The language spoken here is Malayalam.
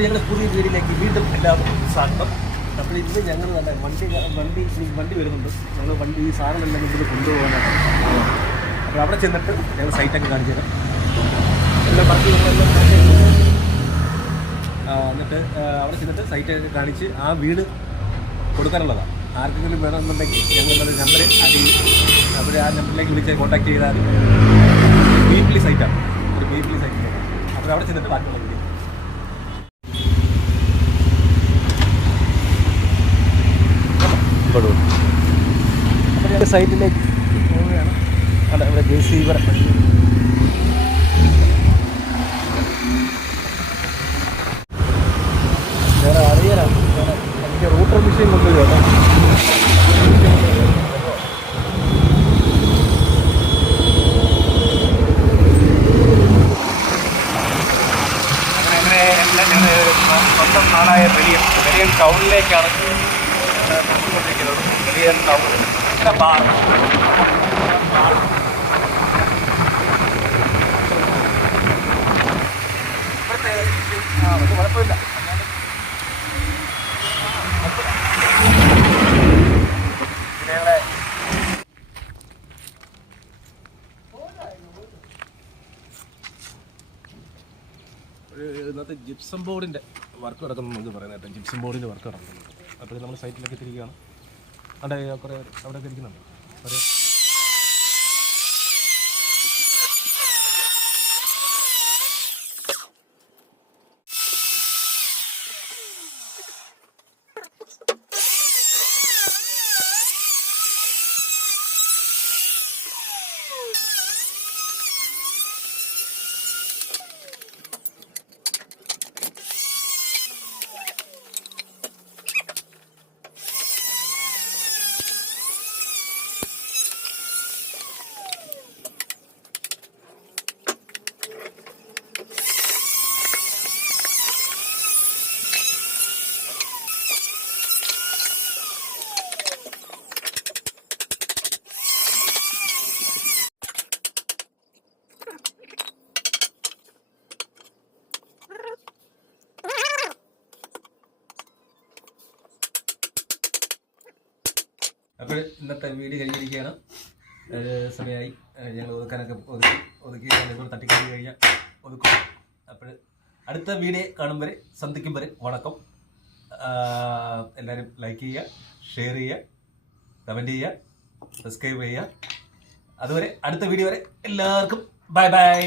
അപ്പോൾ ഞങ്ങൾ പുതിയ വീടിലേക്ക് വീണ്ടും എല്ലാവർക്കും സ്വാഗതം. അപ്പോൾ ഇന്ന് ഞങ്ങൾ തന്നെ വണ്ടി വരുന്നുണ്ട്. ഞങ്ങൾ വണ്ടി ഈ സാധനം എല്ലാം ഇതിൽ കൊണ്ടുപോകാനാണ്. അപ്പോൾ അവിടെ ചെന്നിട്ട് ഞങ്ങൾ സൈറ്റൊക്കെ കാണിച്ചു തരാം. എല്ലാം ബാക്കി എന്നിട്ട് അവിടെ ചെന്നിട്ട് സൈറ്റൊക്കെ കാണിച്ച് ആ വീട് കൊടുക്കാനുള്ളതാണ്. ആർക്കെങ്കിലും വേണമെന്നുണ്ടെങ്കിൽ ഞങ്ങളുടെ നമ്പർ അടിയിൽ അവർ ആ നമ്പറിലേക്ക് വിളിച്ച് കോൺടാക്ട് ചെയ്താൽ വീക്ക്ലി സൈറ്റാണ്, ഒരു വീക്ക്ലി സൈറ്റ്. അപ്പോൾ അവിടെ ചെന്നിട്ട് ബാക്കിയുള്ള വീഡിയോ അപ്പോൾ ഞങ്ങൾ സൈറ്റിലേക്ക് പോവുകയാണ്. അല്ല, ഇവിടെ JCB വേറെ അറിയാനാണ്. എനിക്ക് റൂട്ടർ മെഷീൻ കൊണ്ടുവരുമോ? അങ്ങനെ ഞങ്ങൾ സ്വന്തം നാടായ വെളിയൻ ടൗണിലേക്കാണ് കൊണ്ടിരിക്കുന്നത്. Veliyan town bar. ഇവിടുത്തെ അത് കുഴപ്പമില്ല. ഞങ്ങളെ ഇന്നത്തെ ജിപ്സം ബോർഡിൻ്റെ വർക്ക് നടക്കുന്നു നമുക്ക് പറയുന്നത് കേട്ടോ. ജിപ്സം ബോർഡിൻ്റെ വർക്ക് നടക്കുന്നുണ്ട്. അപ്പോൾ നമ്മൾ സൈറ്റിലൊക്കെ തിരിക്കുകയാണ്. അവിടെ കുറേ അവിടെയൊക്കെ ഇരിക്കുന്നുണ്ട്. ഒരു അപ്പോൾ ഇന്നത്തെ വീഡിയോ കഴിഞ്ഞിരിക്കുകയാണ്. സമയമായി. ഞങ്ങൾ ഒതുക്കാനൊക്കെ ഒതുക്കി തട്ടിക്കറി കഴിഞ്ഞാൽ ഒതുക്കും. അപ്പോൾ അടുത്ത വീഡിയോ കാണും വരെ, സന്ധിക്കും വരെ വണക്കം. എല്ലാവരും ലൈക്ക് ചെയ്യുക, ഷെയർ ചെയ്യുക, കമൻറ്റ് ചെയ്യുക, സബ്സ്ക്രൈബ് ചെയ്യുക. അതുവരെ അടുത്ത വീഡിയോ വരെ എല്ലാവർക്കും ബൈ ബൈ.